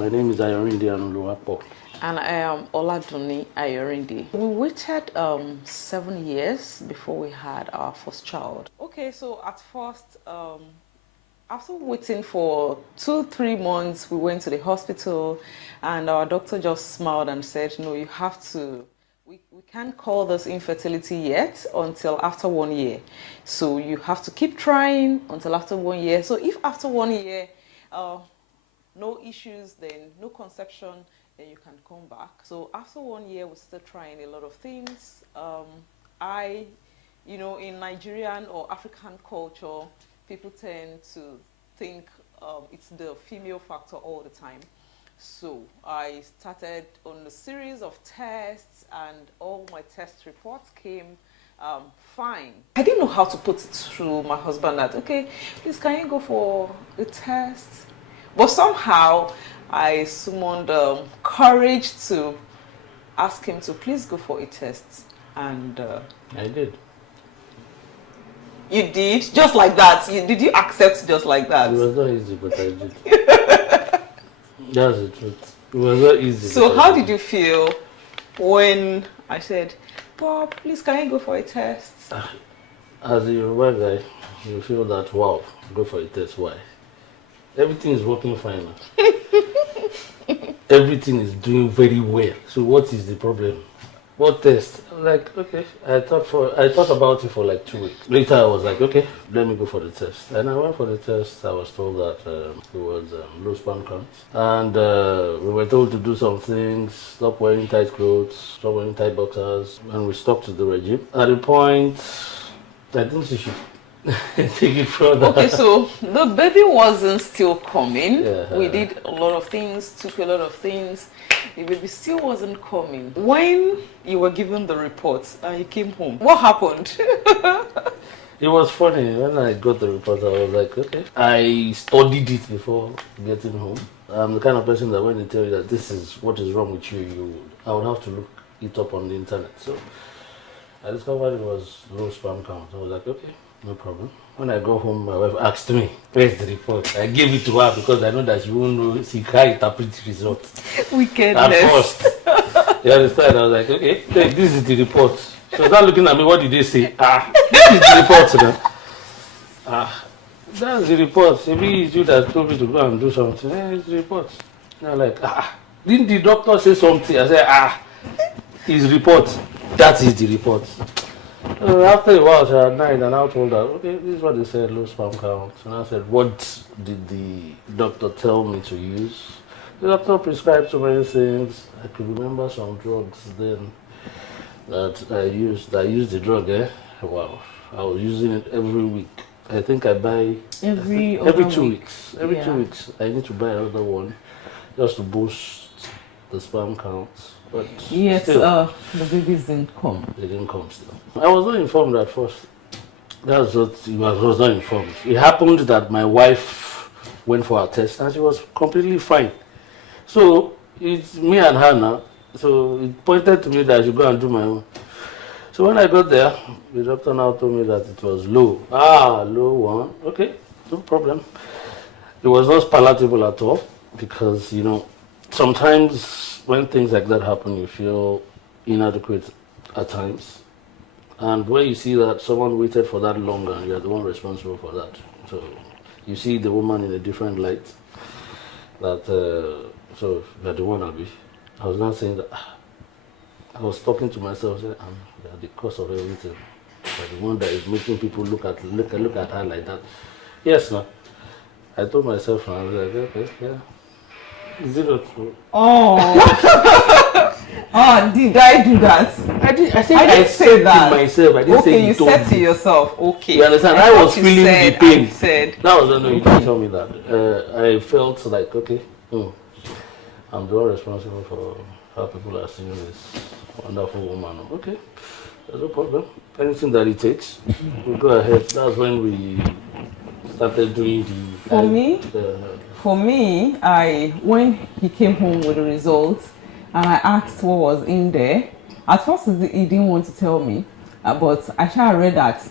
My name is Ayorinde Anuluwapo. And I am Oladuni Ayorinde. We waited 7 years before we had our first child. Okay, so at first, after waiting for 2-3 months, we went to the hospital and our doctor just smiled and said, no, you have to, we can't call this infertility yet until after 1 year. So you have to keep trying until after 1 year. So if after 1 year, no issues, then no conception, then you can come back. So after 1 year, we're still trying a lot of things. In Nigerian or African culture, people tend to think it's the female factor all the time. So I started on a series of tests and all my test reports came fine. I didn't know how to put it through my husband that, okay, please can you go for a test? But somehow I summoned courage to ask him to please go for a test. And I did. You did? Just like that? Did you accept just like that? It was not easy, but I did. That's the truth. It was not easy. So how did you feel when I said, Bob, please can you go for a test? As a Yoruba guy, you feel that, wow, go for a test. Why? Everything is working fine now. Everything is doing very well. So what is the problem? What test? I was like, okay. I thought about it for like 2 weeks. Later I was like, okay, let me go for the test. And I went for the test. I was told that it was low sperm count. And we were told to do some things, stop wearing tight clothes, stop wearing tight boxers, and we stuck to the regime. At the point, I think you should take it further. Okay, so the baby wasn't still coming. Yeah. We did a lot of things, took a lot of things. The baby still wasn't coming. When you were given the reports and you came home, what happened? It was funny. When I got the report, I was like, okay. I studied it before getting home. I'm the kind of person that when they tell you that this is what is wrong with you, I would have to look it up on the internet. So I discovered it was low sperm count. I was like, okay, no problem. When I go home, my wife asked me, where's the report? I gave it to her because I know that she won't know, she can't interpret the result. Wickedness. At first. You understand? I was like, okay, this is the report. So start looking at me, what did they say? This is the report now. That's the report. Maybe it's you that told me to go and do something. It's the report. And I'm like, didn't the doctor say something? I said, his report. That is the report. After a while, she had night, and I told her, okay, this is what they said, low sperm count. And I said, what did the doctor tell me to use? The doctor prescribed so many things. I could remember some drugs then that I used. I used the drug, Wow. I was using it every week. I think I buy every 2 weeks. Every 2 weeks, I need to buy another one just to boost the sperm count. But yes, still, the babies didn't come. They didn't come still. I was not informed at first. That's what I was not informed. It happened that my wife went for her test and she was completely fine. So it's me and her now. So it pointed to me that I should go and do my own. So when I got there, the doctor now told me that it was low. Low one. Okay, no problem. It was not palatable at all because, sometimes when things like that happen, you feel inadequate at times. And when you see that someone waited for that long and you're the one responsible for that, so you see the woman in a different light. That so you're the one, Abi. I was not saying that. I was talking to myself, saying, you're the cause of everything. You're the one that is making people look at her like that. Yes, no. I told myself, I was like, okay, yeah. Is it not true? Did I do that? I didn't say that. To myself. I didn't say you said to yourself, okay. You understand? I was feeling the pain. That was you didn't tell me that. I felt like, okay, I'm the one responsible for how people are seeing this wonderful woman. Okay, there's no problem. Anything that it takes, we'll go ahead. That's when we started doing For me, when he came home with the results and I asked what was in there, at first he didn't want to tell me. But I shall read that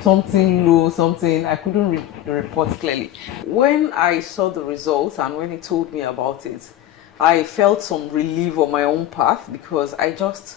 something low, something, I couldn't read the report clearly. When I saw the results and when he told me about it, I felt some relief on my own path because I just